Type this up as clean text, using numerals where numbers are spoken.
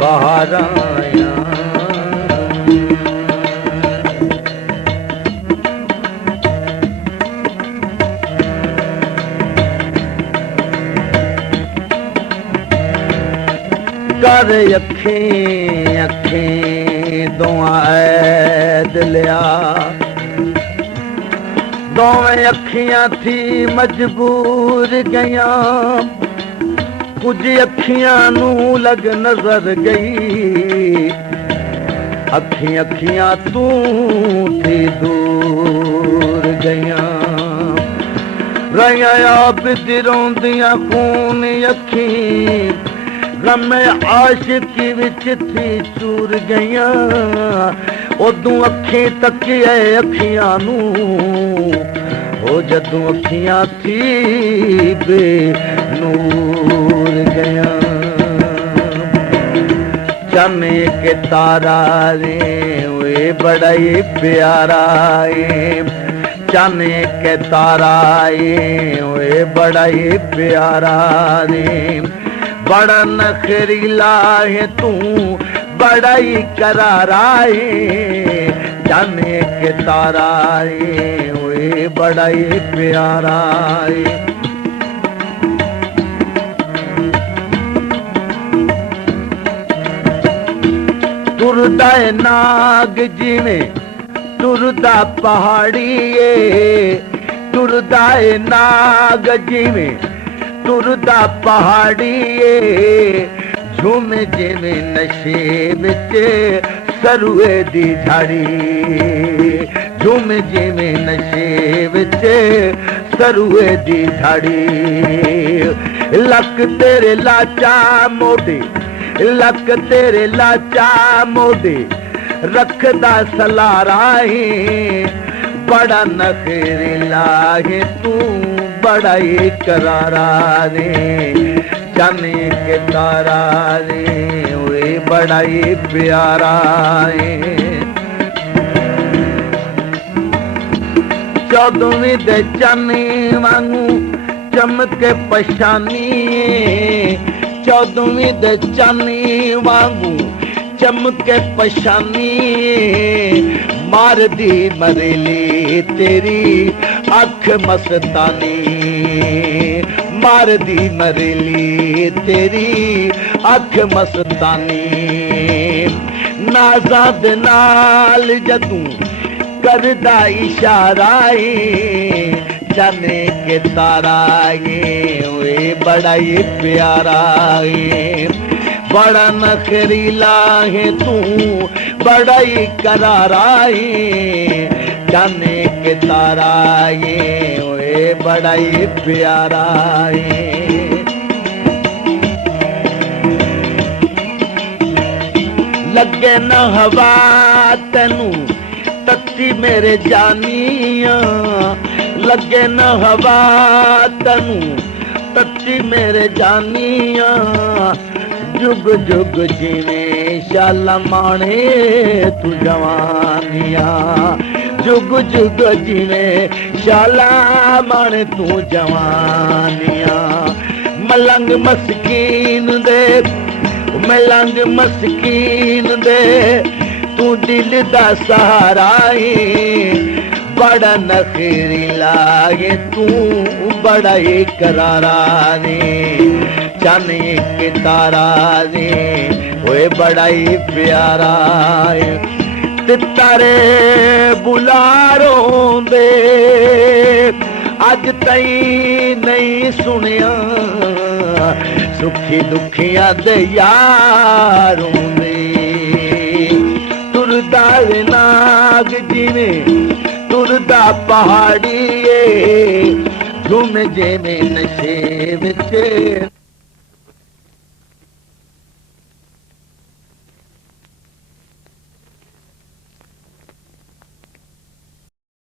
ਬਾਹਰ ਆਇਆ ਕਰ ਅੱਖੀਂ ਅੱਖੀਂ ਦੋਆਂ ਐਦ ਲਿਆ ਦੋਵੇਂ ਅੱਖੀਆਂ ਥੀ ਮਜਬੂਰ ਗਈਆਂ ਕੁਝ ਅੱਖੀਆਂ ਨੂੰ ਲਗ ਨਜ਼ਰ ਗਈ ਅੱਖੀਂ ਅੱਖੀਆਂ ਤੂੰ ਥੀ ਦੂਰ ਗਈਆਂ ਰਹੀਆਂ ਆਪ ਦੀ ਰੋਂਦੀਆਂ ਖੂਨ ਅੱਖੀਂ ਗਮ ਆਸ਼ਿਕੀ ਵਿੱਚ ਥੀ ਚੂਰ ਗਈਆਂ ਉਦੋਂ ਅੱਖੀਂ ਤੱਕੀਏ ਅੱਖੀਆਂ ਨੂੰ ਉਹ ਜਦੋਂ ਅੱਖੀਆਂ ਥੀ ਬੇਨੂਰ ਗਈਆਂ ਚੰਨ ਕੇ ਤਾਰਾ ਰੇ ਓਏ ਬੜਾ ਹੀ ਪਿਆਰਾ ਏ ਚੰਨ ਕੇ ਤਾਰਾ ਏ ਓਏ ਬੜਾ ਹੀ ਪਿਆਰਾ ਰੇ बड़ा नखरीला है तू बड़ा ही करारा है जाने के तारा है ओए बड़ा ही प्यारा है तुरदा नाग जिमें तुरदा पहाड़ी तुरदा नाग जिमें तुरदा पहाड़ी झूम जिमें नशे बिच सरुए दी झाड़ी झूम जिमें नशे बिच सरुए दी झाड़ी लक तेरे लाचा मोडे लक तेरे लाचा मोडे रखदा सलारा है बड़ा नखरीला है तू बड़ा ही करारा रे जाने के तारा रे ओए बड़ा ही प्यारा है चौदहवीं दे चानी वांगू चमके पछानी चौदहवीं दे चानी वांगू चमके पछानी मार दी मरेली तेरी अख मस्तानी मार दी मरेली तेरी अख मस्तानी नाज़ा दे नाल जदूं करदा इशारा जाने के तारा ओए बड़ा ही प्यारा बड़ा नखरीला है तू बड़ा ही करारा जाने के तारा ओए बड़ा ही प्यारा लगे न हवा तेनू तत्ती मेरे जानिया लगे न हवा तेनू तत्ती मेरे जानिया जुग जुग जिवें शाला माणे तू जवानिया जुग जुग जिवें शाला माणे तू जवानिया मलंग मस्कीन दे मलंग मस्कीन दे तू दिल दा सहारा बड़ा नखरीला है तू बड़ा ही करारा रे जाने के तारा रे ओए बड़ा ही प्यारा ते तारे बुलारों दे अज तई नहीं सुनिया सुखी दुखिया दे यारों दे तुरदा नाग जिवें तुरदा पहाड़ी झूम जिमें नशे बिच